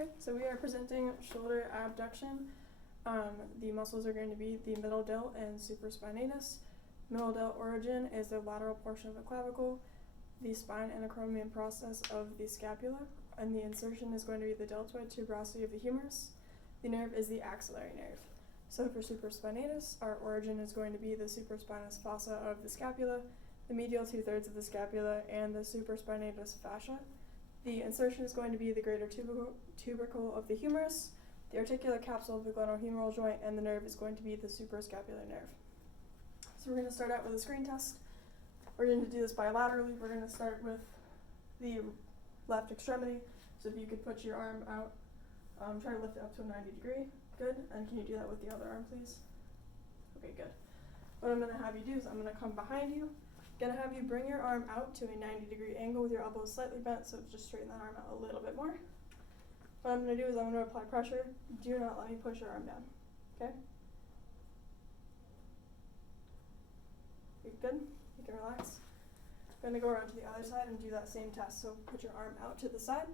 Okay, so we are presenting shoulder abduction. The muscles are going to be the middle delt and supraspinatus. Middle delt origin is the lateral portion of the clavicle, the spine and acromion process of the scapula, and the insertion is going to be the deltoid tuberosity of the humerus. The nerve is the axillary nerve. So for supraspinatus, our origin is going to be the supraspinous fossa of the scapula, the medial 2/3 of the scapula, and the supraspinatus fascia. The insertion is going to be the greater tubercle of the humerus, the articular capsule of the glenohumeral joint, and the nerve is going to be the suprascapular nerve. So we're going to start out with a screen test. We're going to do this bilaterally. We're going to start with the left extremity. So if you could put your arm out, try to lift it up to a 90 degree. Good. And can you do that with the other arm, please? Okay, good. What I'm going to have you do is I'm going to come behind you. Going to have you bring your arm out to a 90 degree angle with your elbows slightly bent, so just straighten that arm out a little bit more. What I'm going to do is I'm going to apply pressure. Do not let me push your arm down. Okay? Good. You can relax. I'm going to go around to the other side and do that same test. So put your arm out to the side.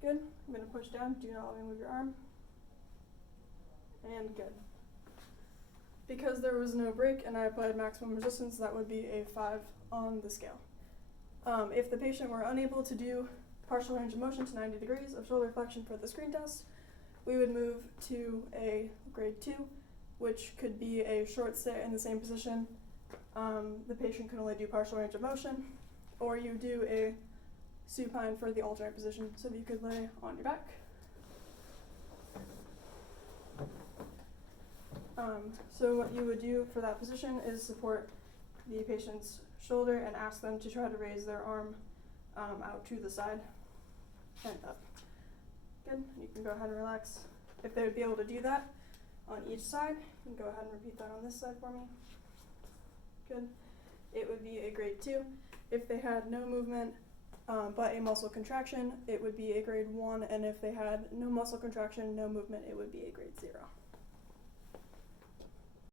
Good. I'm going to push down. Do not let me move your arm. And good. Because there was no break and I applied maximum resistance, that would be a 5 on the scale. If the patient were unable to do partial range of motion to 90 degrees of shoulder flexion for the screen test, we would move to a grade 2, which could be a short sit in the same position. The patient can only do partial range of motion, or you do a supine for the alternate position, so that you could lay on your back. So what you would do for that position is support the patient's shoulder and ask them to try to raise their arm out to the side and up. Good. You can go ahead and relax. If they would be able to do that on each side, you can go ahead and repeat that on this side for me. Good. It would be a grade 2. If they had no movement but a muscle contraction, it would be a grade 1, and if they had no muscle contraction, no movement, it would be a grade 0.